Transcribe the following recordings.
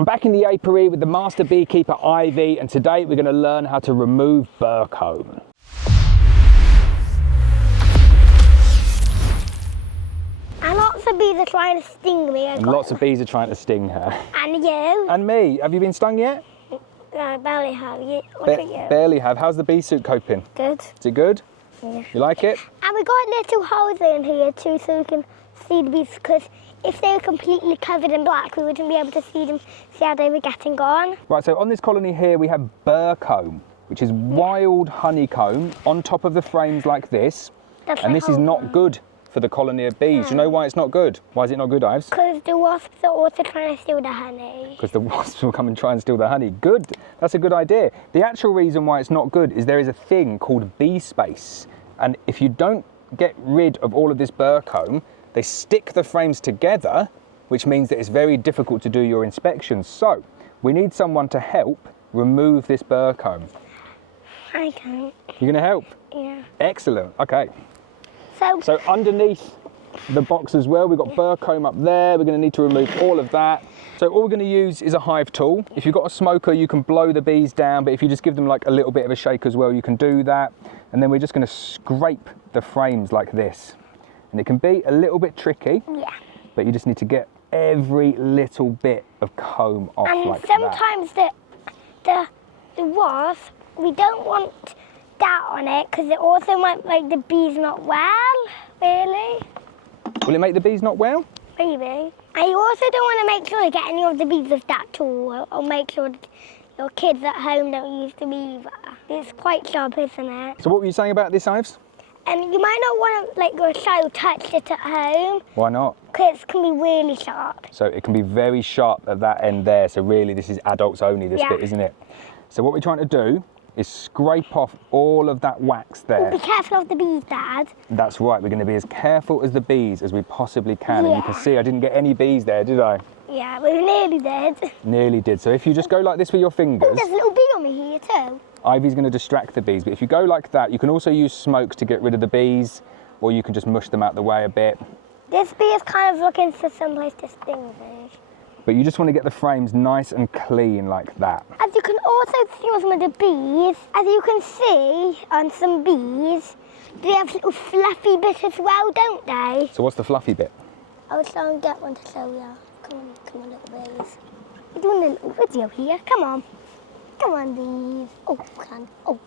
I'm back in the apiary with the master beekeeper Ivy, and today we're going to learn how to remove burr comb. And lots of bees are trying to sting me. And lots of bees are trying to sting her. And you. And me. Have you been stung yet? I barely have. You. What about you? Barely have. How's the bee suit coping? Good. Is it good? Yeah. You like it? And we got little holes in here too, so we can see the bees, because if they were completely covered in black, we wouldn't be able to see them, see how they were getting on. Right, so on this colony here we have burr comb, which is wild honeycomb on top of the frames like this. And this is not good for the colony of bees. Do you know why it's not good? Why is it not good, Ives? Because the wasps are also trying to steal the honey. Because the wasps will come and try and steal the honey. Good, that's a good idea. The actual reason why it's not good is there is a thing called bee space. And if you don't get rid of all of this burr comb, they stick the frames together, which means that it's very difficult to do your inspections. So we need someone to help remove this burr comb. I can't. You're gonna help? Yeah. Excellent, okay. So underneath the box as well, we've got burr comb up there. We're going to need to remove all of that. So all we're going to use is a hive tool. If you've got a smoker, you can blow the bees down, but if you just give them like a little bit of a shake as well, you can do that. And then we're just going to scrape the frames like this. And it can be a little bit tricky, but you just need to get every little bit of comb off like that. And sometimes the wasp, we don't want that on it, because it also might make the bees not well, really. Will it make the bees not well? Maybe. And you also don't want to make sure you get any of the bees with that tool, or make sure your kids at home don't use them either. It's quite sharp, isn't it? So what were you saying about this, Ives? And you might not want to let your child touch it at home. Why not? Because it can be really sharp. So it can be very sharp at that end there. So really this is adults only, this bit, isn't it? So what we're trying to do is scrape off all of that wax there. Be careful of the bees, Dad. That's right, we're going to be as careful as the bees as we possibly can. And you can see I didn't get any bees there, did I? Yeah, we nearly did. Nearly did. So if you just go like this with your fingers. There's a little bee on me here too. Ivy's going to distract the bees, but if you go like that, you can also use smoke to get rid of the bees, or you can just mush them out the way a bit. This bee is kind of looking for someplace to sting me. But you just want to get the frames nice and clean like that. As you can also see on some of the bees, as you can see on some bees, they have little fluffy bits as well, don't they? So what's the fluffy bit? I'll try and get one to show you. Come on, little bees. We're doing a little video here. Come on, bees. Oh, can. Oh.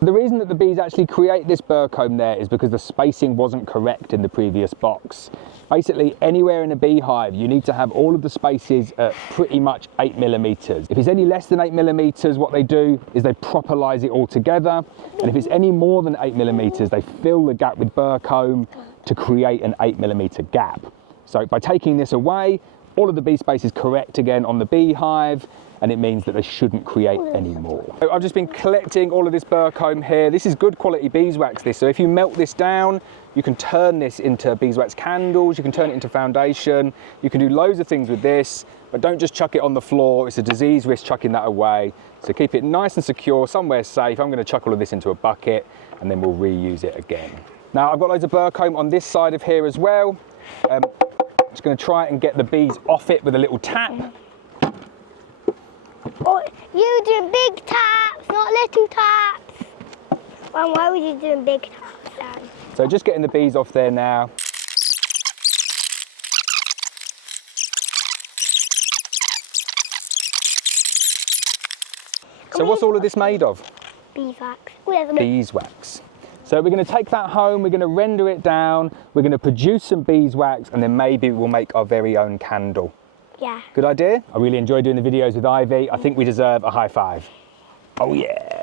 The reason that the bees actually create this burr comb there is because the spacing wasn't correct in the previous box. Basically, anywhere in a beehive, you need to have all of the spaces at pretty much 8mm. If it's any less than 8mm, what they do is they properlize it all together. And if it's any more than 8mm, they fill the gap with burr comb to create an 8mm gap. So by taking this away, all of the bee space is correct again on the beehive, and it means that they shouldn't create any more. So I've just been collecting all of this burr comb here. This is good quality beeswax, this. So if you melt this down, you can turn this into beeswax candles, you can turn it into foundation, you can do loads of things with this, but don't just chuck it on the floor. It's a disease risk chucking that away. So keep it nice and secure, somewhere safe. I'm gonna chuck all of this into a bucket and then we'll reuse it again. Now I've got loads of burr comb on this side of here as well. Just gonna try and get the bees off it with a little tap. Oh, you doing big taps, not little taps. Well, why were you doing big taps then? So just getting the bees off there now. So what's all of this made of? Beeswax. Beeswax. So we're going to take that home, we're going to render it down, we're going to produce some beeswax, and then maybe we'll make our very own candle. Yeah. Good idea? I really enjoy doing the videos with Ivy. I think we deserve a high five. Oh yeah.